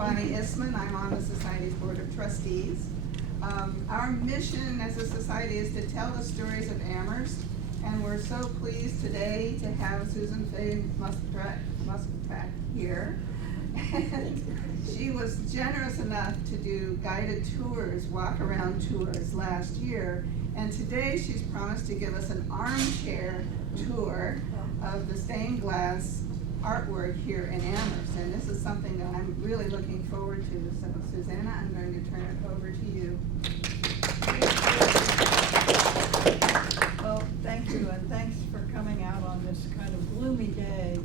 Bonnie Isman. I'm on the Society's Board of Trustees. Our mission as a society is to tell the stories of Amherst, and we're so pleased today to have Suzannah Fabing Muspratt here. And she was generous enough to do guided tours, walk-around tours last year, and today she's promised to give us an armchair tour of the stained glass artwork here in Amherst, and this is something that I'm really looking forward to. So Suzannah, I'm going to turn it over to you. Well, thank you, and thanks for coming out on this kind of gloomy day.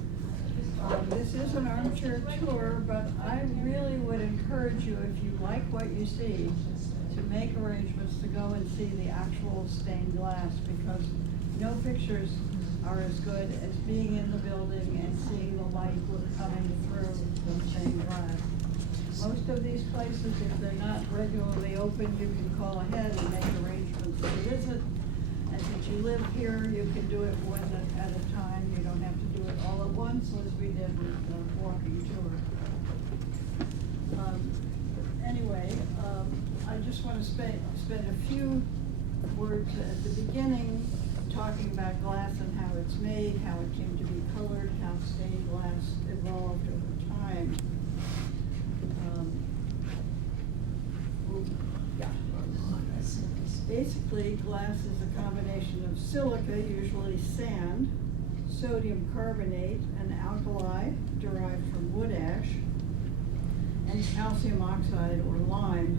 This is an armchair tour, but I really would encourage you, if you like what you see, to make arrangements to go and see the actual stained glass, because no pictures are as good as being in the building and seeing the light coming through the stained glass. Most of these places, if they're not regularly open, you can call ahead and make arrangements to visit. And since you live here, you can do it one at a time. You don't have to do it all at once, as we did with the walking tour. Anyway, I just want to spend a few words at the beginning talking about glass and how it's made, how it came to be colored, how stained glass evolved over time. Basically, glass is a combination of silica, usually sand, sodium carbonate, an alkali derived from wood ash, and calcium oxide or lime,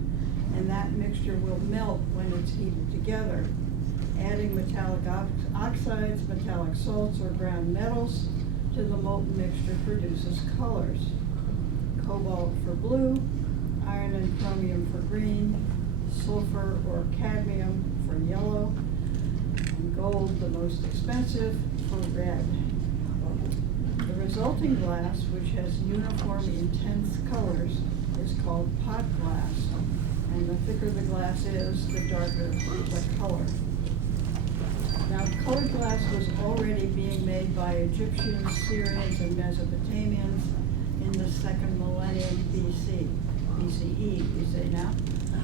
and that mixture will melt when it's heated together. Adding metallic oxides, metallic salts, or ground metals to the molten mixture produces colors. Cobalt for blue, iron and chromium for green, sulfur or cadmium for yellow, and gold, the most expensive, for red. The resulting glass, which has uniform intense colors, is called pot glass, and the thicker the glass is, the darker the color. Now, colored glass was already being made by Egyptians, Syrians, and Mesopotamians in the second millennium BCE, you say now?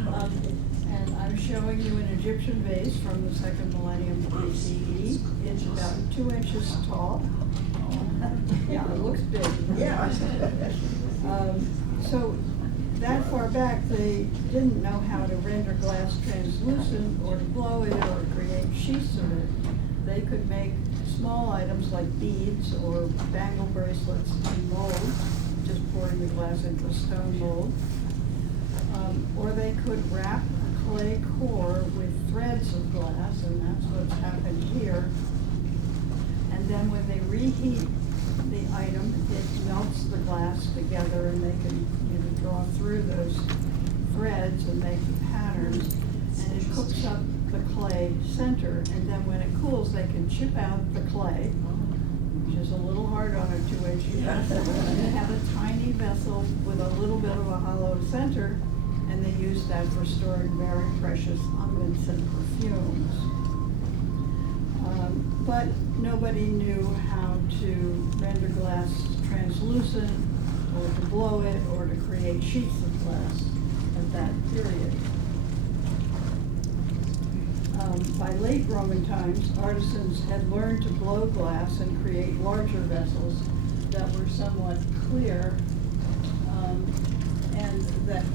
And I'm showing you an Egyptian vase from the second millennium BCE. It's about 2 inches tall. Yeah, it looks big. Yeah. So that far back, they didn't know how to render glass translucent or to blow it or create sheets of it. They could make small items like beads or bangle bracelets in molds, just pouring the glass into a stone mold. Or they could wrap a clay core with threads of glass, and that's what's happened here. And then when they reheat the item, it melts the glass together, and they can draw through those threads and make the patterns. And it cooks up the clay center, and then when it cools, they can chip out the clay, which is a little hard on a 2-inch vessel, and have a tiny vessel with a little bit of a hollow center. And they used that for storing very precious unguents and perfumes. But nobody knew how to render glass translucent, or to blow it, or to create sheets of glass at that period. By late Roman times, artisans had learned to blow glass and create larger vessels that were somewhat clear, and that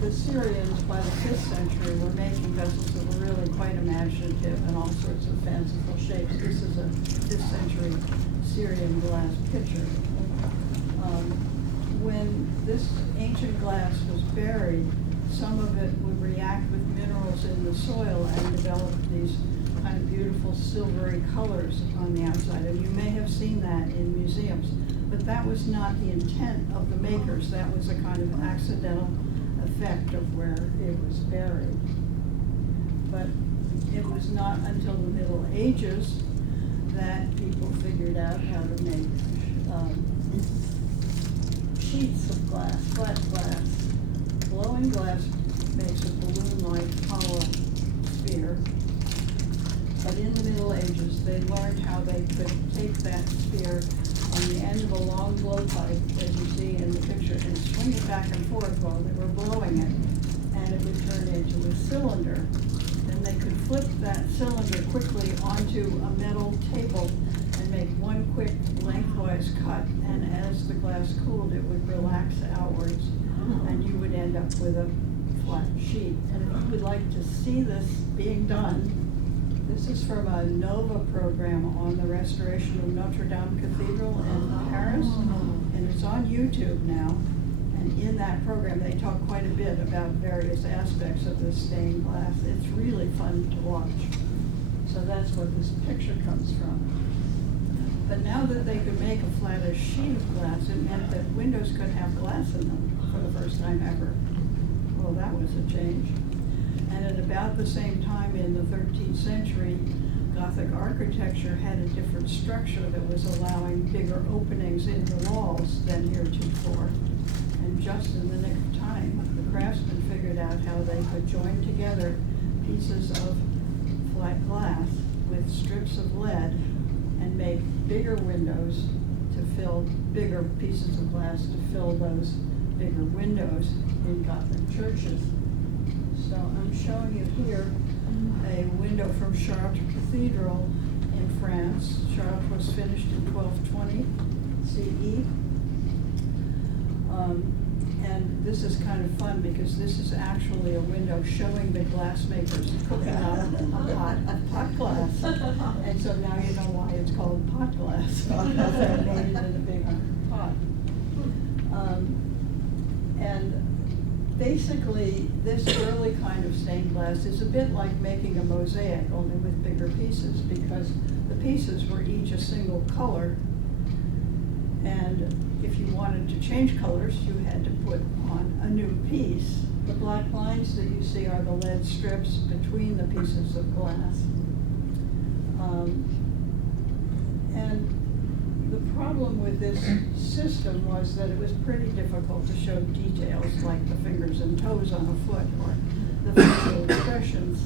the Syrians, by the 5th century, were making vessels that were really quite imaginative and all sorts of fanciful shapes. This is a 5th century Syrian glass pitcher. When this ancient glass was buried, some of it would react with minerals in the soil and develop these kind of beautiful silvery colors on the outside. And you may have seen that in museums. But that was not the intent of the makers. That was a kind of accidental effect of where it was buried. But it was not until the Middle Ages that people figured out how to make sheets of glass, flat glass. Blowing glass makes a balloon-like hollow sphere. But in the Middle Ages, they learned how they could take that sphere on the end of a long blowpipe, as you see in the picture, and swing it back and forth while they were blowing it, and it would turn into a cylinder. Then they could flip that cylinder quickly onto a metal table and make one quick lengthwise cut, and as the glass cooled, it would relax outwards, and you would end up with a flat sheet. And if you would like to see this being done, this is from a NOVA program on the restoration of Notre Dame Cathedral in Paris, and it's on YouTube now. And in that program, they talk quite a bit about various aspects of this stained glass. It's really fun to watch. So that's what this picture comes from. But now that they could make a flattish sheet of glass, it meant that windows could have glass in them for the first time ever. Well, that was a change. And at about the same time in the 13th century, Gothic architecture had a different structure that was allowing bigger openings in the walls than heretofore. And just in the nick of time, the craftsmen figured out how they could join together pieces of flat glass with strips of lead and make bigger windows to fill bigger pieces of glass to fill those bigger windows in Gothic churches. So I'm showing you here a window from Chartres Cathedral in France. Chartres was finished in 1220 CE. And this is kind of fun because this is actually a window showing the glassmakers cooking up a pot of pot glass. And so now you know why it's called pot glass, because they made it in a big pot. And basically, this early kind of stained glass is a bit like making a mosaic, only with bigger pieces, because the pieces were each a single color. And if you wanted to change colors, you had to put on a new piece. The black lines that you see are the lead strips between the pieces of glass. And the problem with this system was that it was pretty difficult to show details like the fingers and toes on a foot or the facial expressions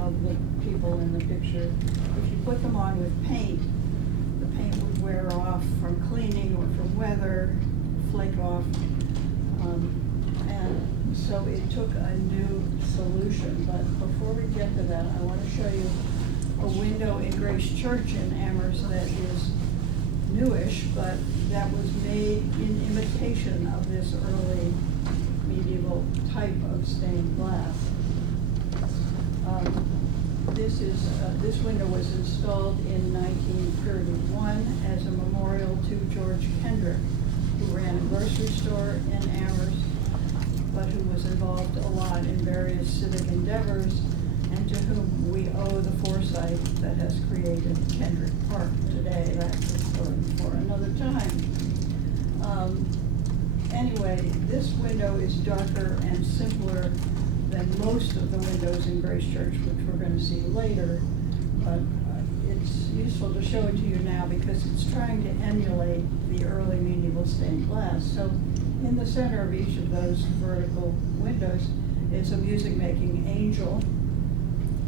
of the people in the picture. If you put them on with paint, the paint would wear off from cleaning or from weather, flake off. And so it took a new solution. But before we get to that, I want to show you a window in Grace Church in Amherst that is newish, but that was made in imitation of this early medieval type of stained glass. This window was installed in 1931 as a memorial to George Kendrick, who ran a grocery store in Amherst, but who was involved a lot in various civic endeavors, and to whom we owe the foresight that has created Kendrick Park today. That's a story for another time. Anyway, this window is darker and simpler than most of the windows in Grace Church, which we're going to see later. But it's useful to show it to you now because it's trying to emulate the early medieval stained glass. So in the center of each of those vertical windows is a music-making angel.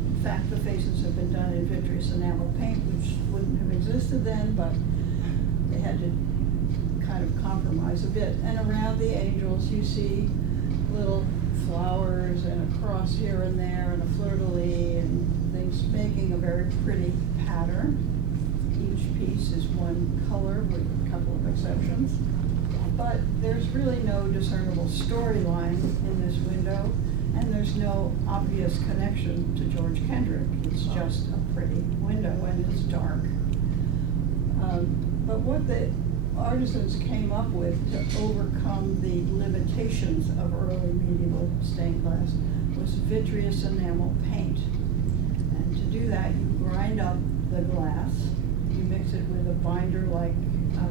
In fact, the faces have been done in vitreous enamel paint, which wouldn't have existed then, but they had to kind of compromise a bit. And around the angels, you see little flowers and a cross here and there and a fleur-de-lis and things, making a very pretty pattern. Each piece is one color with a couple of exceptions. But there's really no discernible storyline in this window, and there's no obvious connection to George Kendrick. It's just a pretty window, and it's dark. But what the artisans came up with to overcome the limitations of early medieval stained glass was vitreous enamel paint. And to do that, you grind up the glass, you mix it with a binder like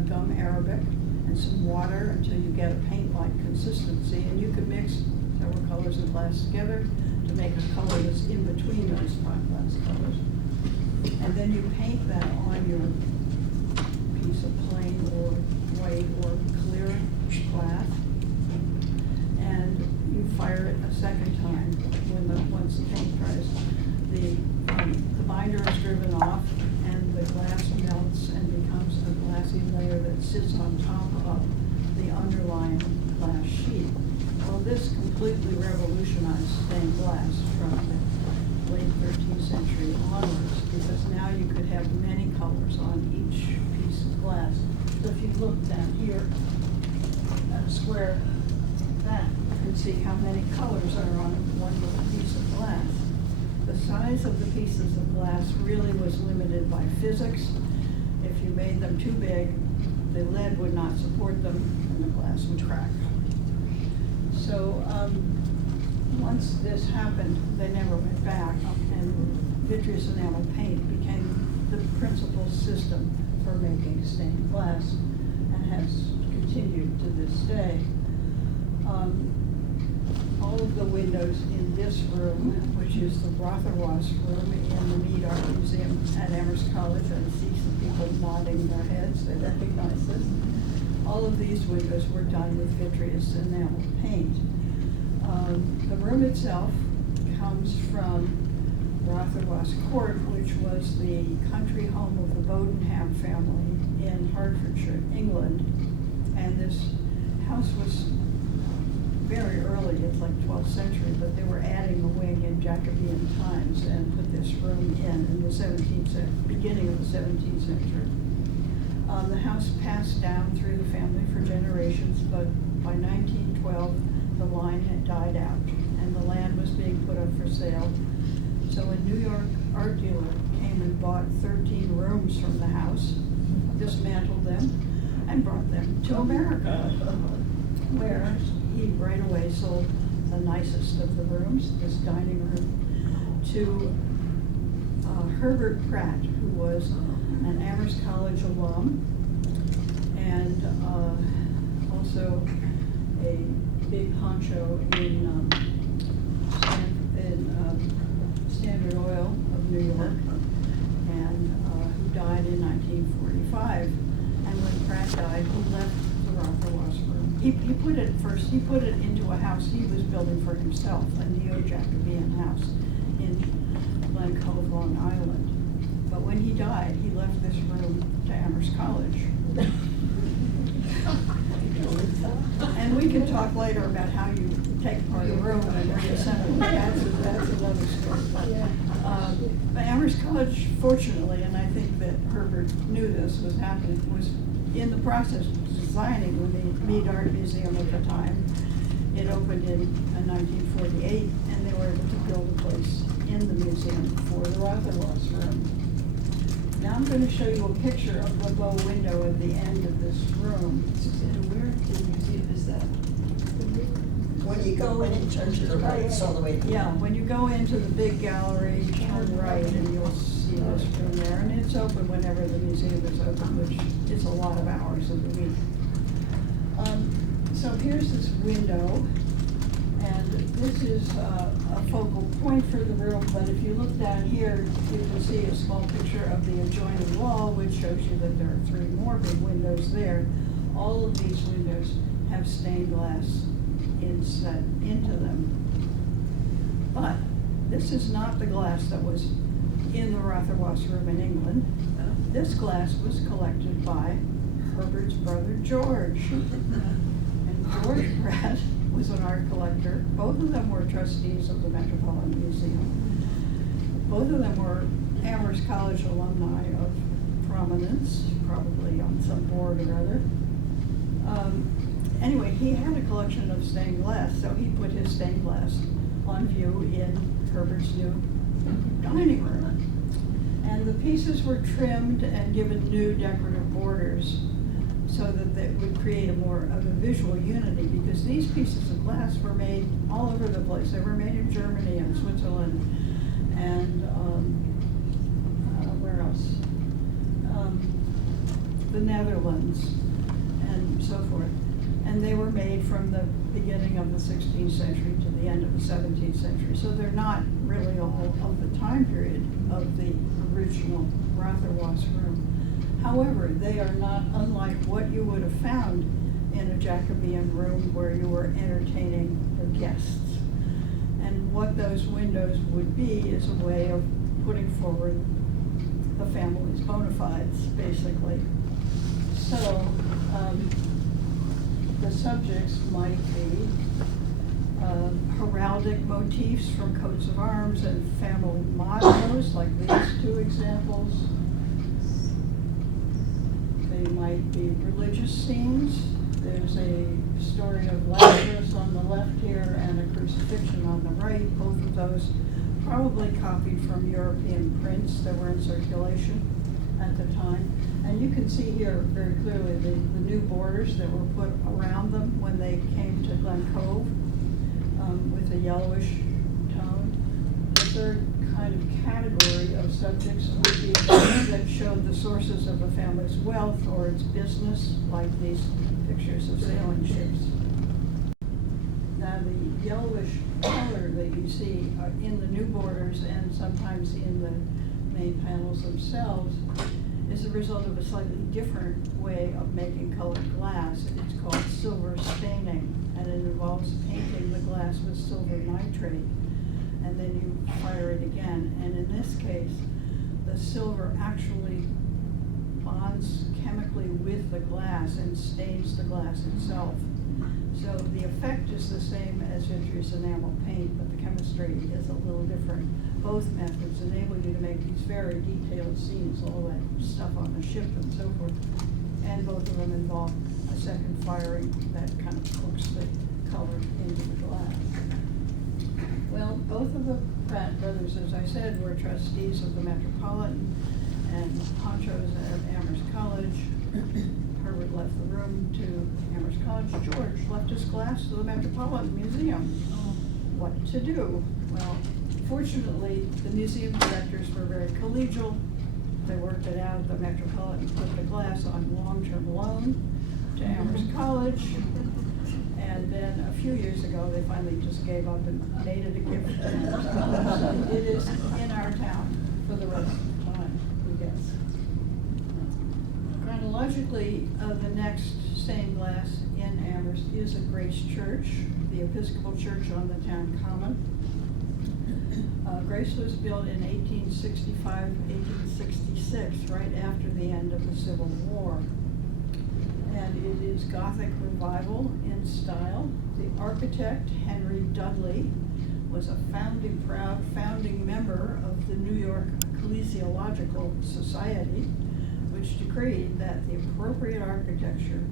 gum arabic and some water until you get a paint-like consistency, and you can mix several colors of glass together to make a color that's in between those fine glass colors. And then you paint that on your piece of plain or white or clear glass, and you fire it a second time once the paint dries. The binder is driven off, and the glass melts and becomes a glassy layer that that sits on top of the underlying glass sheet. Well, this completely revolutionized stained glass from the late 13th century onwards, because now you could have many colors on each piece of glass. So if you look down here at a square like that, you can see how many colors are on one little piece of glass. The size of the pieces of glass really was limited by physics. If you made them too big, the lead would not support them and the glass would crack. So once this happened, they never went back, and vitreous enamel paint became the principal system for making stained glass and has continued to this day. All of the windows in this room, which is the Rotherwas room in the Mead Art Museum at Amherst College, I see some people nodding their heads, they recognize this. All of these windows were done with vitreous enamel paint. The room itself comes from Rotherwas Court, which was the country home of the Bodenham family in Hertfordshire, England. And this house was very early, it's like 12th century, but they were adding a wing in Jacobean times and put this room in the 17th century, beginning of the 17th century. The house passed down through the family for generations, but by 1912, the line had died out and the land was being put up for sale. So a New York art dealer came and bought 13 rooms from the house, dismantled them, and brought them to America, where he right away sold the nicest of the rooms, this dining room, to Herbert Pratt, who was an Amherst College alum and also a big honcho in Standard Oil of New York, and who died in 1945. And when Pratt died, he left the Rotherwas room. He put it into a house he was building for himself, a neo-Jacobean house in Glen Cove, Long Island. But when he died, he left this room to Amherst College. And we can talk later about how you take apart a room and reassemble it. That's another story. But Amherst College, fortunately, and I think that Herbert knew this was happening, was in the process of designing the Mead Art Museum at the time. It opened in 1948, and they were able to build a place in the museum for the Rotherwas room. Now I'm going to show you a picture of the bow window at the end of this room. Suzanne, where in the museum is that? When you go in, it turns to the right, it's all the way. Yeah, when you go into the big gallery, turn right, and you'll see this room there. And it's open whenever the museum is open, which is a lot of hours of the week. So here's this window, and this is a focal point for the room, but if you look down here, you can see a small picture of the adjoining wall, which shows you that there are 3 more big windows there. All of these windows have stained glass inset into them. But this is not the glass that was in the Rotherwas room in England. This glass was collected by Herbert's brother George. And George Pratt was an art collector. Both of them were trustees of the Metropolitan Museum. Both of them were Amherst College alumni of prominence, probably on some board or other. Anyway, he had a collection of stained glass, so he put his stained glass on view in Herbert's new dining room. And the pieces were trimmed and given new decorative borders so that they would create a more of a visual unity, because these pieces of glass were made all over the place. They were made in Germany and Switzerland and where else? The Netherlands and so forth. And they were made from the beginning of the 16th century to the end of the 17th century. So they're not really all of the time period of the original Rotherwas room. However, they are not unlike what you would have found in a Jacobean room where you were entertaining the guests. And what those windows would be is a way of putting forward the family's bona fides, basically. So the subjects might be heraldic motifs from coats of arms and family mottos, like these two examples. They might be religious scenes. There's a story of Lazarus on the left here and a crucifixion on the right. Both of those probably copied from European prints that were in circulation at the time. And you can see here very clearly the new borders that were put around them when they came to Glen Cove, with a yellowish tone. The third kind of category of subjects would be things that showed the sources of a family's wealth or its business, like these pictures of sailing ships. Now, the yellowish color that you see in the new borders and sometimes in the main panels themselves is a result of a slightly different way of making colored glass. It's called silver staining, and it involves painting the glass with silver nitrate, and then you fire it again. And in this case, the silver actually bonds chemically with the glass and stains the glass itself. So the effect is the same as vitreous enamel paint, but the chemistry is a little different. Both methods enable you to make these very detailed scenes, all that stuff on the ship and so forth. And both of them involve a second firing that kind of cooks the color into the glass. Well, both of the Pratt brothers, as I said, were trustees of the Metropolitan and honchos at Amherst College. Herbert left the room to Amherst College. George left his glass to the Metropolitan Museum. What to do? Well, fortunately, the museum directors were very collegial. They worked it out. The Metropolitan put the glass on long-term loan to Amherst College. And then a few years ago, they finally just gave up and made it a gift to Amherst College. So it is in our town for the rest of the time, we guess. Chronologically, the next stained glass in Amherst is a Grace Church, the Episcopal Church on the town common. Grace was built in 1865, 1866, right after the end of the Civil War. And it is Gothic revival in style. The architect, Henry Dudley, was a proud founding member of the New York Ecclesiological Society, which decreed that the appropriate architecture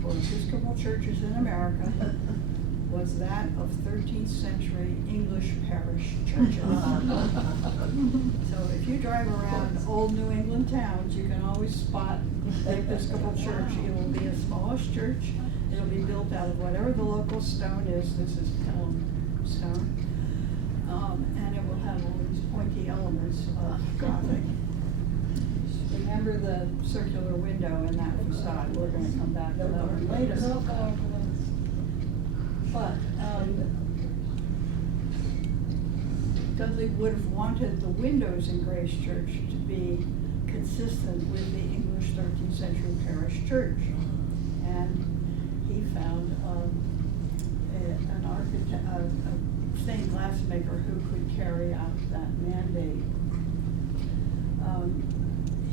for Episcopal churches in America was that of 13th century English parish churches. So if you drive around old New England towns, you can always spot the Episcopal church. It will be a smallish church. It'll be built out of whatever the local stone is. This is Pelham stone. And it will have all these pointy elements of Gothic. Remember the circular window in that facade. We're going to come back to that one later. But Dudley would have wanted the windows in Grace Church to be consistent with the English 13th century parish church. And he found an architect, a stained glass maker who could carry out that mandate.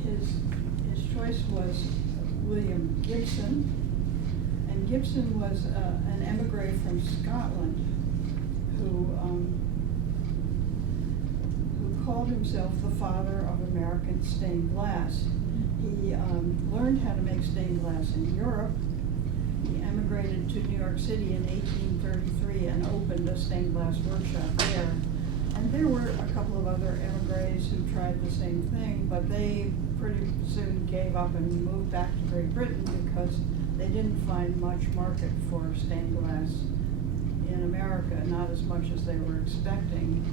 His choice was William Gibson. And Gibson was an emigre from Scotland who called himself the father of American stained glass. He learned how to make stained glass in Europe. He emigrated to New York City in 1833 and opened a stained glass workshop there. And there were a couple of other emigres who tried the same thing, but they pretty soon gave up and moved back to Great Britain because they didn't find much market for stained glass in America, not as much as they were expecting.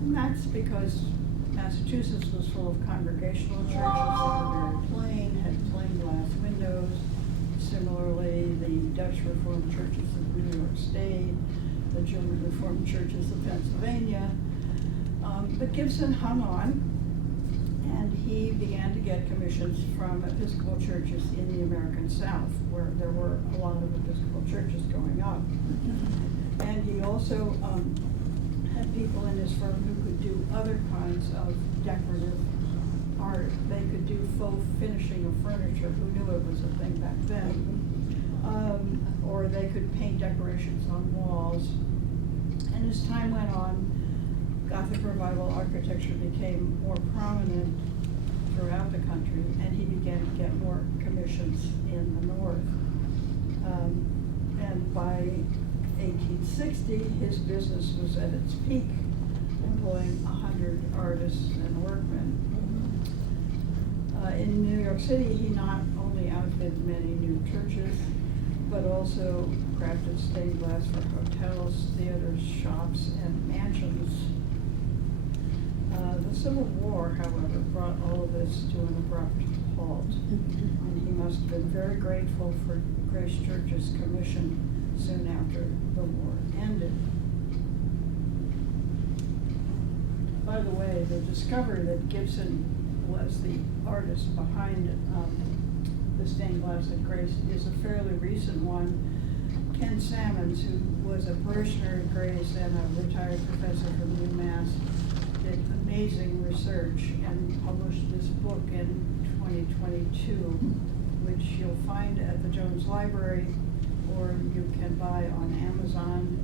And that's because Massachusetts was full of congregational churches that were very plain, had plain glass windows. Similarly, the Dutch Reformed churches of New York State, the German Reformed churches of Pennsylvania. But Gibson hung on, and he began to get commissions from Episcopal churches in the American South, where there were a lot of Episcopal churches going up. And he also had people in his firm who could do other kinds of decorative art. They could do faux finishing of furniture. Who knew it was a thing back then? Or they could paint decorations on walls. And as time went on, Gothic Revival architecture became more prominent throughout the country, and he began to get more commissions in the north. And by 1860, his business was at its peak, employing 100 artists and workmen. In New York City, he not only outfitted many new churches, but also crafted stained glass for hotels, theaters, shops, and mansions. The Civil War, however, brought all of this to an abrupt halt, and he must have been very grateful for Grace Church's commission soon after the war ended. By the way, the discovery that Gibson was the artist behind the stained glass at Grace is a fairly recent one. Ken Sammons, who was a parishioner at Grace and a retired professor from UMass, did amazing research and published this book in 2022, which you'll find at the Jones Library, or you can buy on Amazon.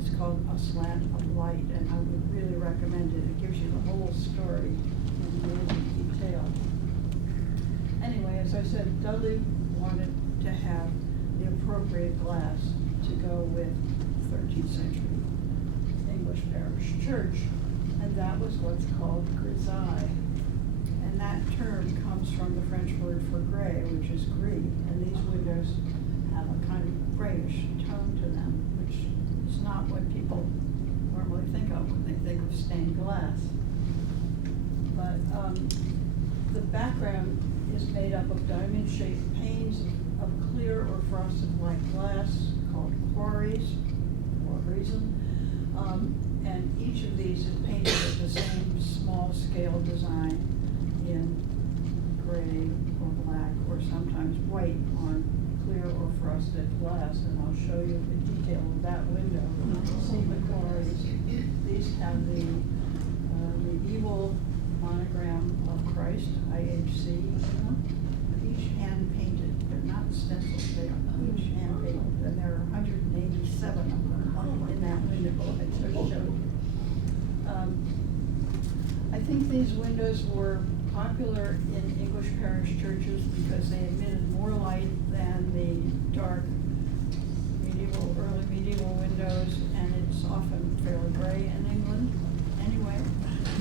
It's called A Slant of Light, and I would really recommend it. It gives you the whole story in amazing detail. Anyway, as I said, Dudley wanted to have the appropriate glass to go with 13th century English parish church, and that was what's called grisaille. And that term comes from the French word for gray, which is gris, and these windows have a kind of grayish tone to them, which is not what people normally think of when they think of stained glass. But the background is made up of diamond-shaped panes of clear or frosted white glass called quarries, for a reason. And each of these is painted with the same small-scale design in gray or black, or sometimes white on clear or frosted glass. And I'll show you the detail of that window. See the quarries. These have the medieval monogram of Christ, IHC, each hand-painted. They're not stenciled, they are each hand-painted, and there are 187 of them in that window I just showed you. I think these windows were popular in English parish churches because they emitted more light than the dark early medieval windows, and it's often fairly gray in England anyway.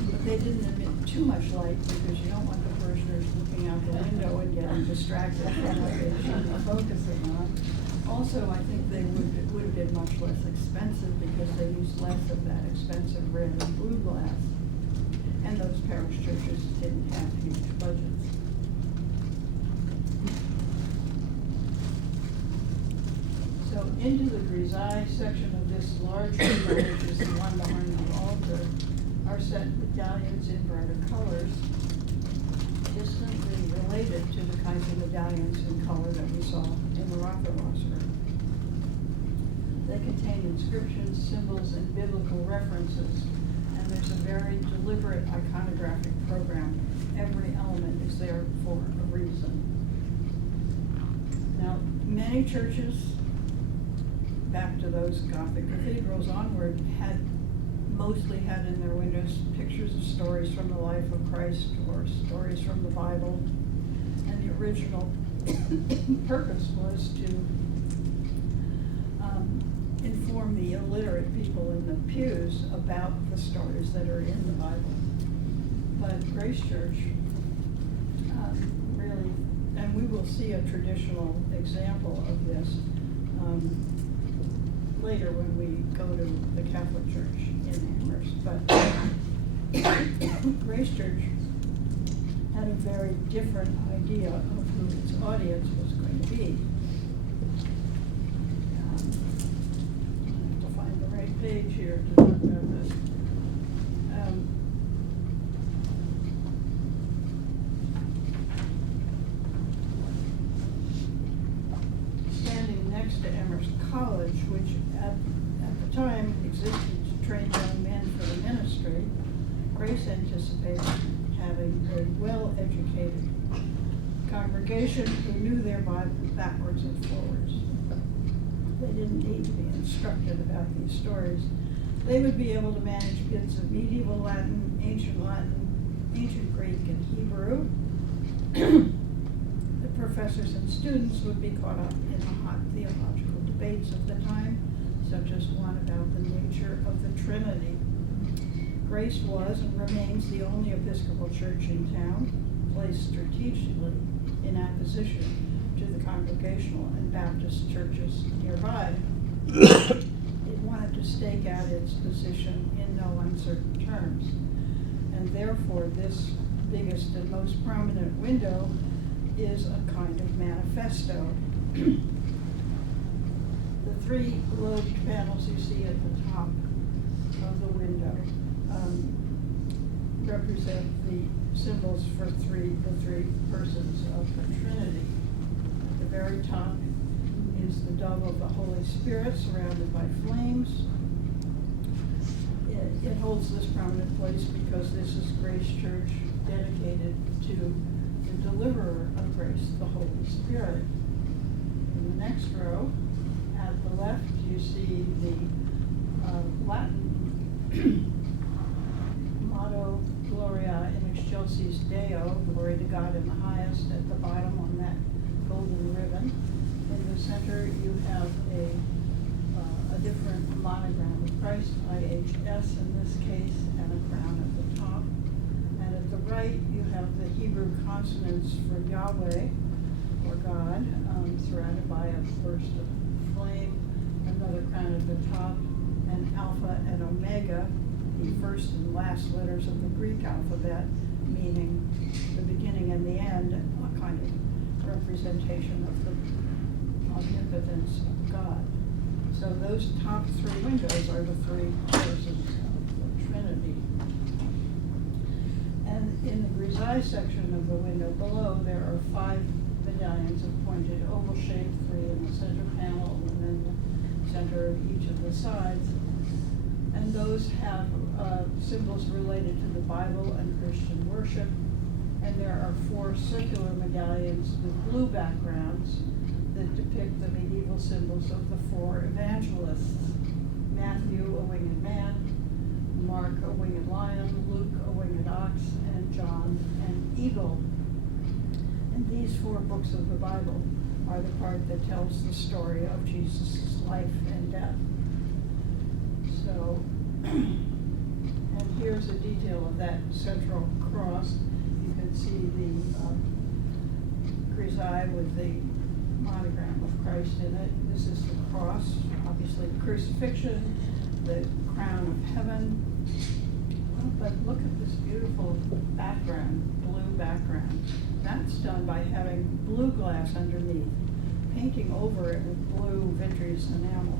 But they didn't emit too much light because you don't want the parishioners looking out the window and getting distracted from what they should be focusing on. Also, I think they would have been much less expensive because they used less of that expensive red and blue glass. And those parish churches didn't have huge budgets. So into the grisaille section of this large window, which is the one behind the altar, are set medallions in brighter colors, distantly related to the kinds of medallions in color that we saw in the Rotherwasser. They contain inscriptions, symbols, and biblical references, and there's a very deliberate iconographic program. Every element is there for a reason. Now, many churches, back to those Gothic cathedrals onward, mostly had in their windows pictures of stories from the life of Christ or stories from the Bible. And the original purpose was to inform the illiterate people in the pews about the stories that are in the Bible. But Grace Church really, and we will see a traditional example of this later when we go to the Catholic Church in Amherst. But Grace Church had a very different idea of who its audience was going to be. I have to find the right page here to talk about this. Standing next to Amherst College, which at the time existed to train young men for the ministry, Grace anticipated having a well-educated congregation who knew their Bible backwards and forwards. they didn't need to be instructed about these stories. They would be able to manage bits of medieval Latin, ancient Greek, and Hebrew. The professors and students would be caught up in the hot theological debates of the time, such as one about the nature of the Trinity. Grace was and remains the only Episcopal church in town, placed strategically in opposition to the Congregational and Baptist churches nearby. It wanted to stake out its position in no uncertain terms, and therefore this biggest and most prominent window is a kind of manifesto. The three lobed panels you see at the top of the window represent the symbols for the three persons of the Trinity. At the very top is the dove of the Holy Spirit surrounded by flames. It holds this prominent place because this is Grace Church dedicated to the deliverer of grace, the Holy Spirit. In the next row, at the left, you see the Latin motto, Gloria in excelsis Deo, glory to God in the highest, at the bottom on that golden ribbon. In the center, you have a different monogram of Christ, IHS in this case, and a crown at the top. And at the right, you have the Hebrew consonants for Yahweh, or God, surrounded by a burst of flame, another crown at the top, and Alpha and Omega, the first and last letters of the Greek alphabet, meaning the beginning and the end, a kind of representation of the omnipotence of God. So those top three windows are the three persons of the Trinity. And in the grisaille section of the window below, there are 5 medallions of pointed oval shape, 3 in the center panel, and then the center of each of the sides. And those have symbols related to the Bible and Christian worship. And there are 4 circular medallions with blue backgrounds that depict the medieval symbols of the 4 evangelists: Matthew, a winged man; Mark, a winged lion; Luke, a winged ox; and John, an eagle. And these 4 books of the Bible are the part that tells the story of Jesus' life and death. So, and here's a detail of that central cross. You can see the grisaille with the monogram of Christ in it. This is the cross, obviously crucifixion, the crown of heaven. But look at this beautiful background, blue background. That's done by having blue glass underneath, painting over it with blue vitreous enamel,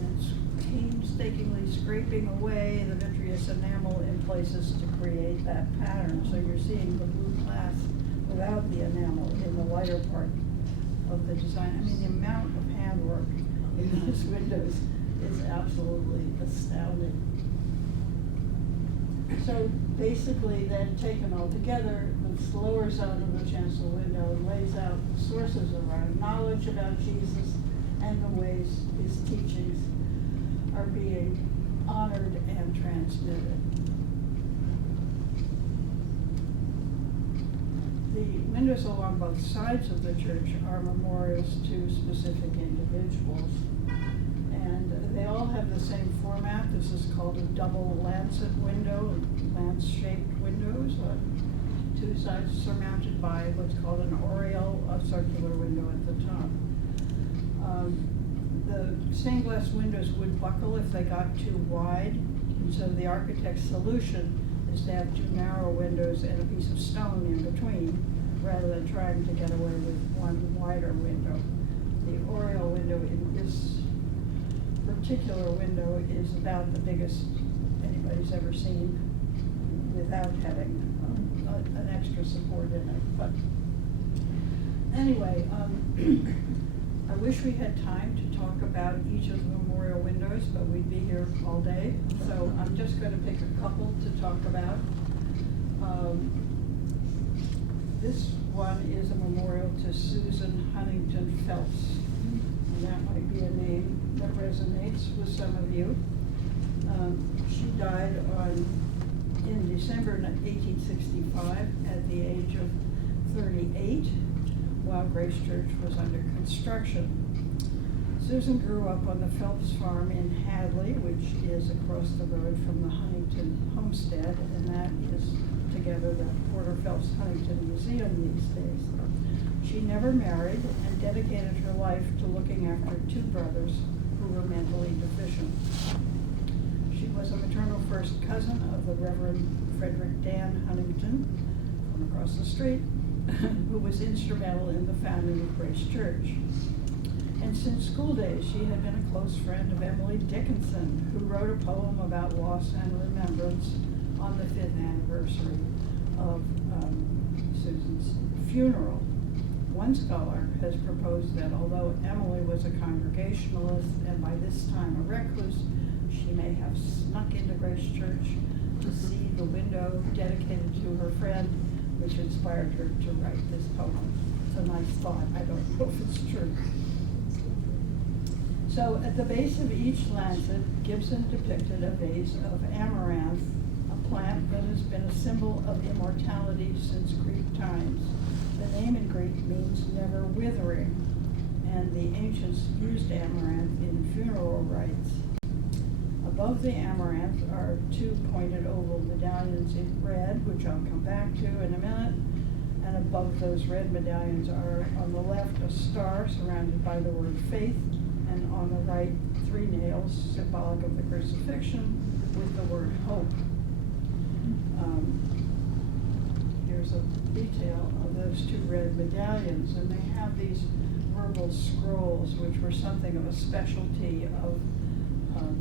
and painstakingly scraping away the vitreous enamel in places to create that pattern. So you're seeing the blue glass without the enamel in the lighter part of the design. I mean, the amount of handwork in these windows is absolutely astounding. So basically then, taken all together, the lower zone of the chancel window lays out the sources of our knowledge about Jesus and the ways his teachings are being honored and transmitted. The windows along both sides of the church are memorials to specific individuals. And they all have the same format. This is called a double lancet window, lance-shaped windows, 2 sides surmounted by what's called an oriel, a circular window at the top. The stained glass windows would buckle if they got too wide, and so the architect's solution is to have 2 narrow windows and a piece of stone in between, rather than trying to get away with one wider window. The oriel window in this particular window is about the biggest anybody's ever seen without having an extra support in it. But anyway, I wish we had time to talk about each of the memorial windows, but we'd be here all day. So I'm just going to pick a couple to talk about. This one is a memorial to Susan Huntington Phelps. and that might be a name that resonates with some of you. She died in December 1865 at the age of 38, while Grace Church was under construction. Susan grew up on the Phelps farm in Hadley, which is across the road from the Huntington homestead, and that is together the Porter Phelps Huntington Museum these days. She never married and dedicated her life to looking after two brothers who were mentally deficient. She was a maternal first cousin of the Reverend Frederick Dan Huntington from across the street, who was instrumental in the founding of Grace Church. And since school days, she had been a close friend of Emily Dickinson, who wrote a poem about loss and remembrance on the 5th anniversary of Susan's funeral. One scholar has proposed that although Emily was a Congregationalist and by this time a recluse, she may have snuck into Grace Church to see the window dedicated to her friend, which inspired her to write this poem. It's a nice thought. I don't know if it's true. So at the base of each lancet, Gibson depicted a vase of amaranth, a plant that has been a symbol of immortality since Greek times. The name in Greek means never withering, and the ancients used amaranth in funeral rites. Above the amaranth are two pointed oval medallions in red, which I'll come back to in a minute. And above those red medallions are, on the left, a star surrounded by the word faith, and on the right, 3 nails, symbolic of the crucifixion, with the word hope. Here's a detail of those 2 red medallions, and they have these verbal scrolls, which were something of a specialty of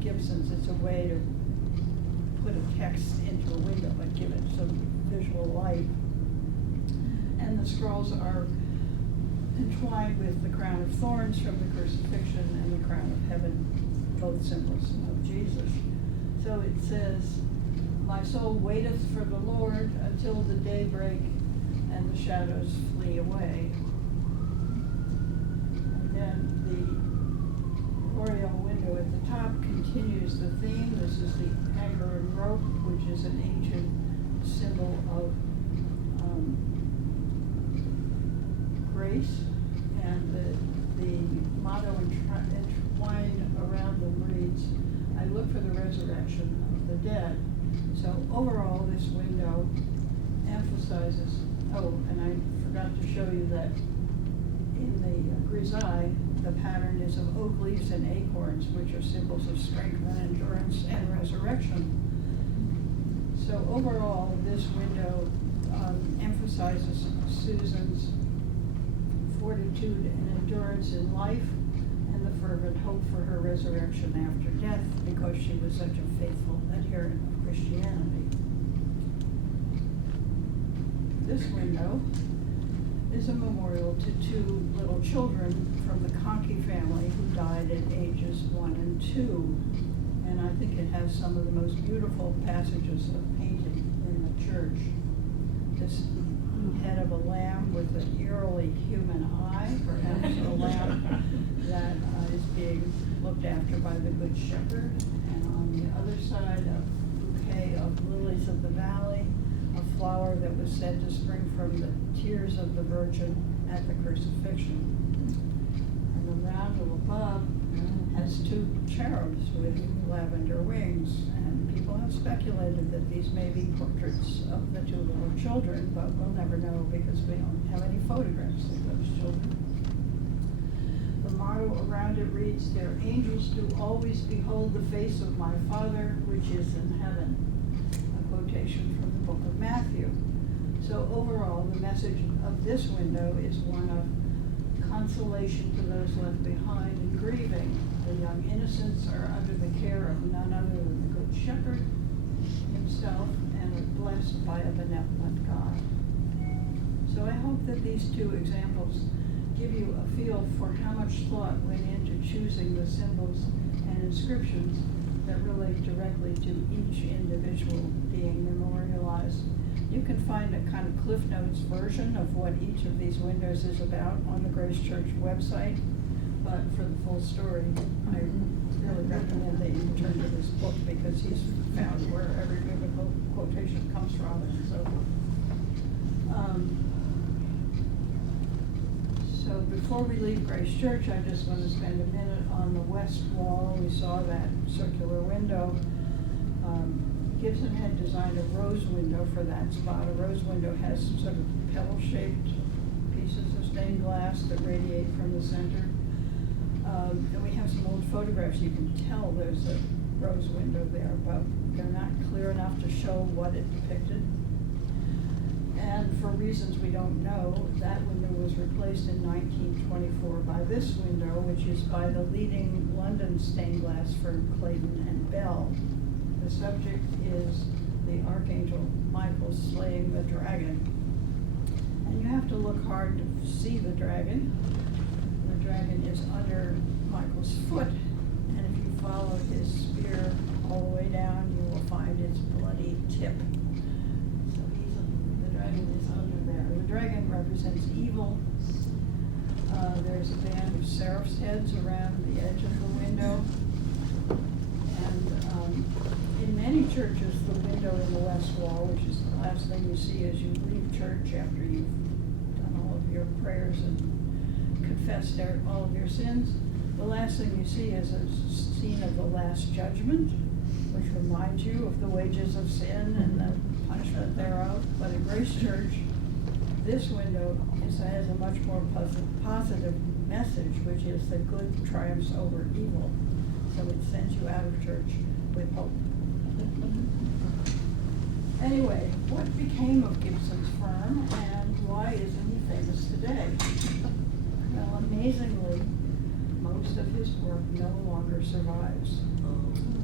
Gibson's. It's a way to put a text into a window and give it some visual light. And the scrolls are entwined with the crown of thorns from the crucifixion and the crown of heaven, both symbols of Jesus. So it says, "My soul waiteth for the Lord until the day break and the shadows flee away." And then the oriel window at the top continues the theme. This is the anchor and rope, which is an ancient symbol of grace, and the motto entwined around them reads, "I look for the resurrection of the dead." So overall, this window emphasizes, and I forgot to show you that in the grisaille, the pattern is of oak leaves and acorns, which are symbols of strength and endurance and resurrection. So overall, this window emphasizes Susan's fortitude and endurance in life and the fervent hope for her resurrection after death, because she was such a faithful adherent of Christianity. This window is a memorial to 2 little children from the Conkey family who died at ages 1 and 2. And I think it has some of the most beautiful passages of painting in the church. This head of a lamb with an eerily human eye, perhaps a lamb that is being looked after by the Good Shepherd. And on the other side, a bouquet of lilies of the valley, a flower that was said to spring from the tears of the Virgin at the crucifixion. And the roundel above has 2 cherubs with lavender wings, and people have speculated that these may be portraits of the 2 little children, but we'll never know because we don't have any photographs of those children. The motto around it reads, "Their angels do always behold the face of my Father which is in heaven," a quotation from the book of Matthew. So overall, the message of this window is one of consolation to those left behind and grieving. The young innocents are under the care of none other than the Good Shepherd himself, and are blessed by a benevolent God. So I hope that these 2 examples give you a feel for how much thought went into choosing the symbols and inscriptions that relate directly to each individual being memorialized. You can find a kind of Cliff Notes version of what each of these windows is about on the Grace Church website, but for the full story, I really recommend that you turn to this book because he's found where every biblical quotation comes from and so forth. So before we leave Grace Church, I just want to spend a minute on the west wall. We saw that circular window. Gibson had designed a rose window for that spot. A rose window has sort of petal-shaped pieces of stained glass that radiate from the center. And we have some old photographs. You can tell there's a rose window there, but they're not clear enough to show what it depicted. And for reasons we don't know, that window was replaced in 1924 by this window, which is by the leading London stained glass firm Clayton and Bell. The subject is the Archangel Michael slaying the dragon. And you have to look hard to see the dragon. The dragon is under Michael's foot, and if you follow his spear all the way down, you will find its bloody tip. So the dragon is under there. The dragon represents evil. There's a band of seraph's heads around the edge of the window. And in many churches, the window in the west wall, which is the last thing you see as you leave church after you've done all of your prayers and confessed all of your sins, the last thing you see is a scene of the Last Judgment, which reminds you of the wages of sin and the punishment thereof. But in Grace Church, this window has a much more positive message, which is that good triumphs over evil. So it sends you out of church with hope. Anyway, what became of Gibson's firm and why isn't he famous today? Well, amazingly, most of his work no longer survives.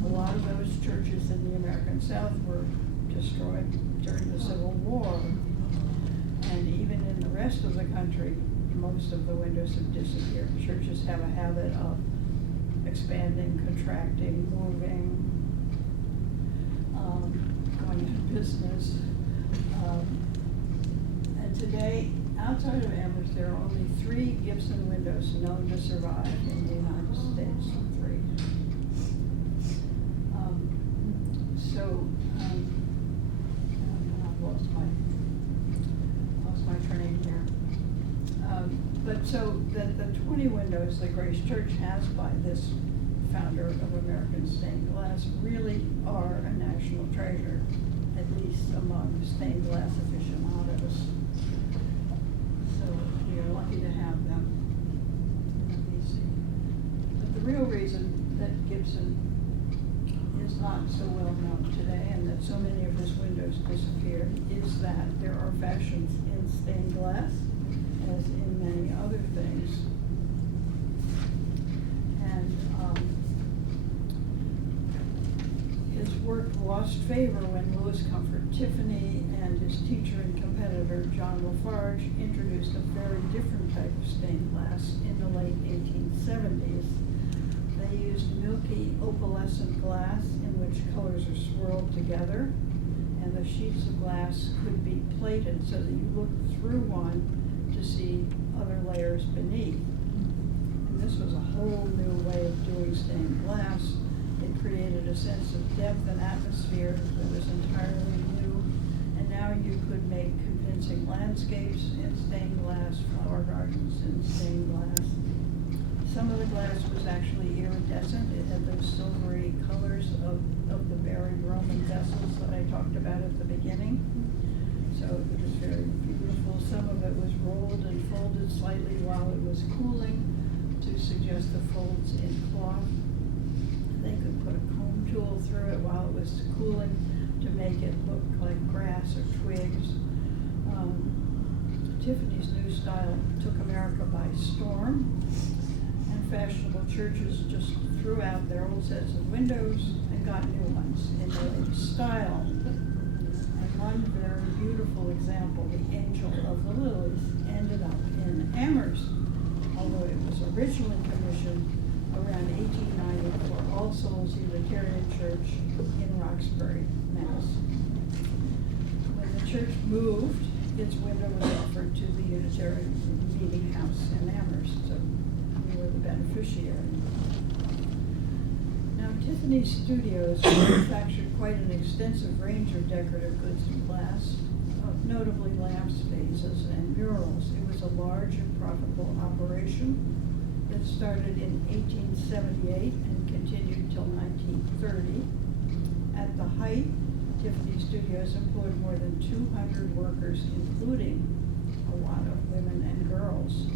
A lot of those churches in the American South were destroyed during the Civil War. And even in the rest of the country, most of the windows have disappeared. Churches have a habit of expanding, contracting, moving, going into business. And today, outside of Amherst, there are only 3 Gibson windows known to survive in the United States. 3. I've lost my train here. But so the 20 windows that Grace Church has by this founder of American Stained Glass really are a national treasure, at least among stained glass aficionados. So we are lucky to have them in BC. But the real reason that Gibson is not so well known today and that so many of his windows disappeared is that there are fashions in stained glass, as in many other things. And his work lost favor when Louis Comfort Tiffany and his teacher and competitor John Lafarge introduced a very different type of stained glass in the late 1870s. They used milky opalescent glass in which colors are swirled together, and the sheets of glass could be plated so that you look through one to see other layers beneath. And this was a whole new way of doing stained glass. It created a sense of depth and atmosphere that was entirely new, and now you could make convincing landscapes in stained glass, flower gardens in stained glass. Some of the glass was actually iridescent. It had those silvery colors of the buried Roman vessels that I talked about at the beginning. So it was very beautiful. Some of it was rolled and folded slightly while it was cooling to suggest the folds in cloth. They could put a comb tool through it while it was cooling to make it look like grass or twigs. Tiffany's new style took America by storm, and fashionable churches just threw out their old sets of windows and got new ones in the latest style. And one very beautiful example, the Angel of the Lilies, ended up in Amherst, although it was originally commissioned around 1890 for All Souls Unitarian Church in Roxbury, Mass. When the church moved, its window was offered to the Unitarian Meeting House in Amherst, so we were the beneficiaries tertiary. Now, Tiffany Studios manufactured quite an extensive range of decorative goods and glass, notably lamps, vases, and murals. It was a large and profitable operation that started in 1878 and continued till 1930. At the height, Tiffany Studios employed more than 200 workers, including a lot of women and girls.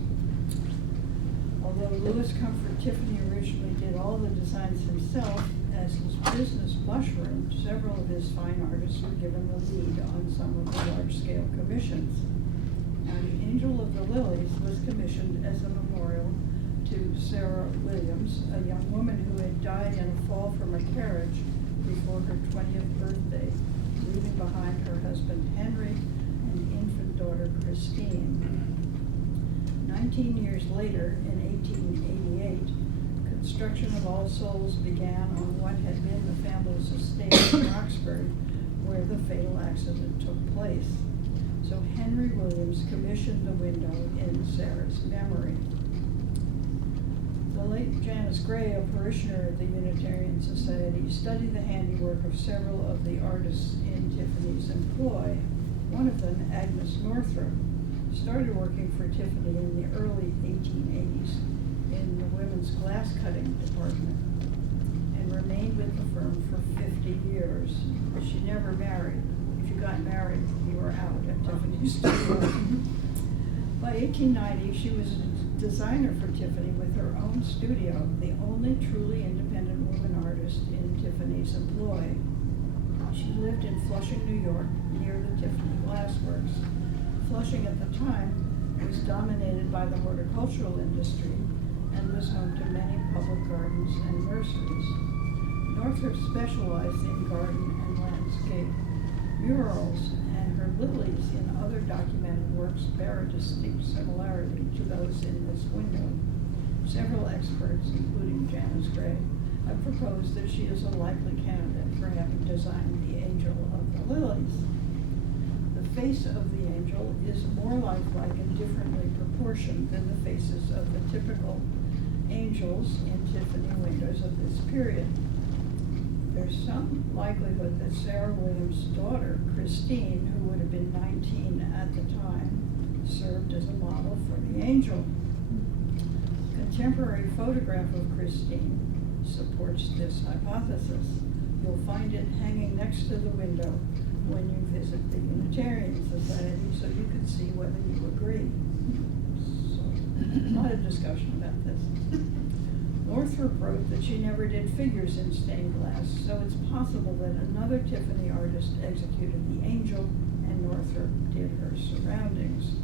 Although Louis Comfort Tiffany originally did all the designs himself, as his business mushroomed, several of his fine artists were given the lead on some of the large-scale commissions. Now, the Angel of the Lilies was commissioned as a memorial to Sarah Williams, a young woman who had died in a fall from a carriage before her 20th birthday, leaving behind her husband Henry and infant daughter Christine. 19 years later, in 1888, construction of All Souls began on what had been the family's estate in Roxbury, where the fatal accident took place. So Henry Williams commissioned the window in Sarah's memory. The late Janice Gray, a parishioner of the Unitarian Society, studied the handiwork of several of the artists in Tiffany's employ. One of them, Agnes Northrop, started working for Tiffany in the early 1880s in the women's glass cutting department and remained with the firm for 50 years. But she never married. If you got married, you were out at Tiffany's studio. By 1890, she was a designer for Tiffany with her own studio, the only truly independent woman artist in Tiffany's employ. She lived in Flushing, New York, near the Tiffany Glass Works. Flushing at the time was dominated by the horticultural industry and was home to many public gardens and nurseries. Northrop specialized in garden and landscape murals, and her lilies in other documented works bear a distinct similarity to those in this window. Several experts, including Janice Gray, have proposed that she is a likely candidate for having designed the Angel of the Lilies. The face of the angel is more lifelike and differently proportioned than the faces of the typical angels in Tiffany windows of this period. There's some likelihood that Sarah Williams' daughter, Christine, who would have been 19 at the time, served as a model for the angel. A contemporary photograph of Christine supports this hypothesis. You'll find it hanging next to the window when you visit the Unitarian Society, so you can see whether you agree. So, a lot of discussion about this. Northrop wrote that she never did figures in stained glass, so it's possible that another Tiffany artist executed the angel and Northrop did her surroundings.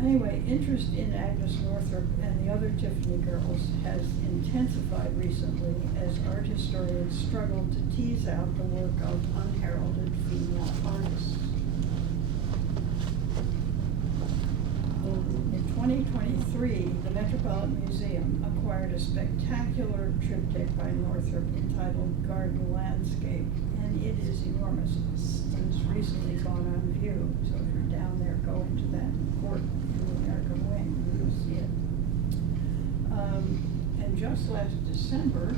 Anyway, interest in Agnes Northrop and the other Tiffany girls has intensified recently as art historians struggle to tease out the work of unheralded female artists. In 2023, the Metropolitan Museum acquired a spectacular triptych by Northrop entitled Garden Landscape, and it is enormous. It's recently gone on view, so if you're down there, go into that court in the American Wing, you'll see it. And just last December,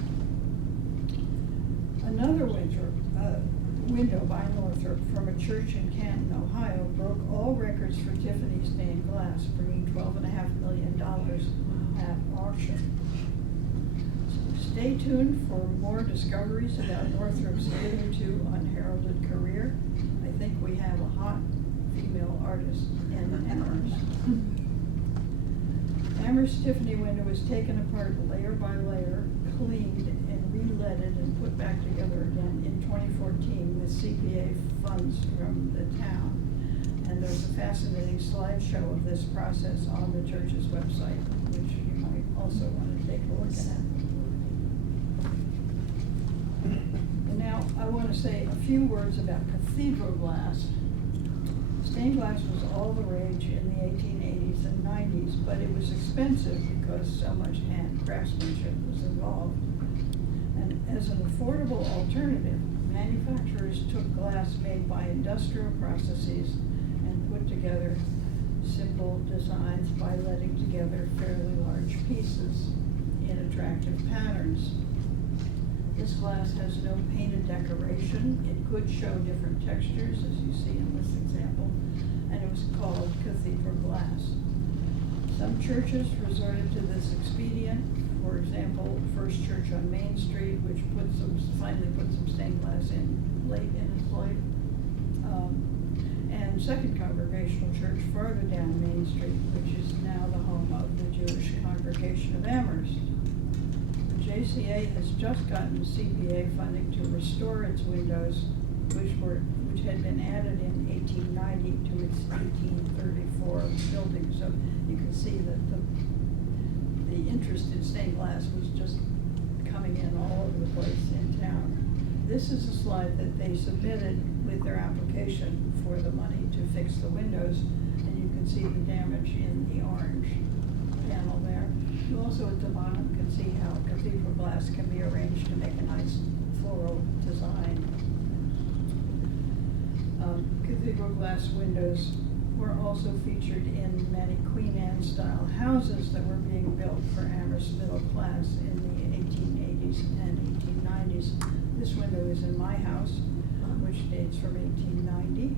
another window by Northrop from a church in Canton, Ohio, broke all records for Tiffany stained glass, bringing $12.5 million at auction. So stay tuned for more discoveries about Northrop's hitherto unheralded career. I think we have a hot female artist in Amherst. Amherst Tiffany window was taken apart layer by layer, cleaned, and re-leaded and put back together again in 2014 with CPA funds from the town. And there's a fascinating slideshow of this process on the church's website, which you might also want to take a look at. And now I want to say a few words about cathedral glass. Stained glass was all the rage in the 1880s and 90s, but it was expensive because so much hand craftsmanship was involved. And as an affordable alternative, manufacturers took glass made by industrial processes and put together simple designs by letting together fairly large pieces in attractive patterns. This glass has no painted decoration. It could show different textures, as you see in this example, and it was called cathedral glass. Some churches resorted to this expedient. For example, First Church on Main Street, which finally put some stained glass in late in its life. And Second Congregational Church farther down Main Street, which is now the home of the Jewish congregation of Amherst. The JCA has just gotten CPA funding to restore its windows, which had been added in 1890 to its 1834 building. So you can see that the interest in stained glass was just coming in all over the place in town. This is a slide that they submitted with their application for the money to fix the windows, and you can see the damage in the orange panel there. You also at the bottom can see how cathedral glass can be arranged to make a nice floral design. Cathedral glass windows were also featured in many Queen Anne style houses that were being built for Amherst middle class in the 1880s and 1890s. This window is in my house, which dates from 1890.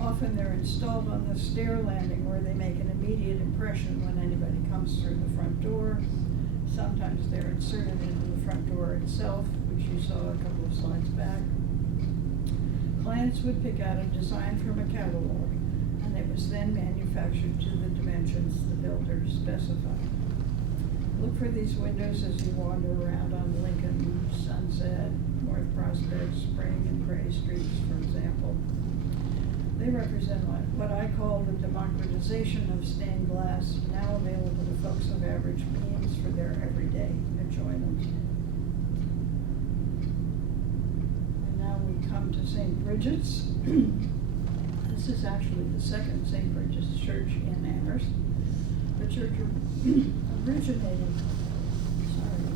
Often they're installed on the stair landing where they make an immediate impression when anybody comes through the front door. Sometimes they're inserted into the front door itself, which you saw a couple of slides back. Clients would pick out a design from a catalog, and it was then manufactured to the dimensions the builder specified. Look for these windows as you wander around on Lincoln, Sunset, North Prospect, Spring, and Gray Streets, for example. They represent what I call the democratization of stained glass, now available to folks of average means for their everyday enjoyment. And now we come to St. Bridget's. This is actually the second St. Bridget's church in Amherst. The church originated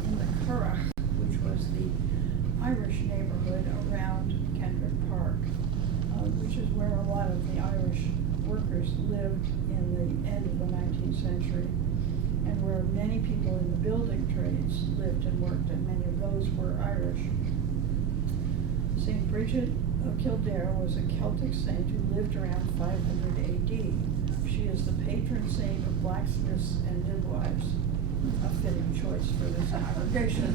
in the Curragh, which was the Irish neighborhood around Kendrick Park, which is where a lot of the Irish workers lived in the end of the 19th century, and where many people in the building trades lived and worked, and many of those were Irish. St. Bridget of Kildare was a Celtic saint who lived around 500 AD. She is the patron saint of blacksmiths and midwives, a fitting choice for this congregation.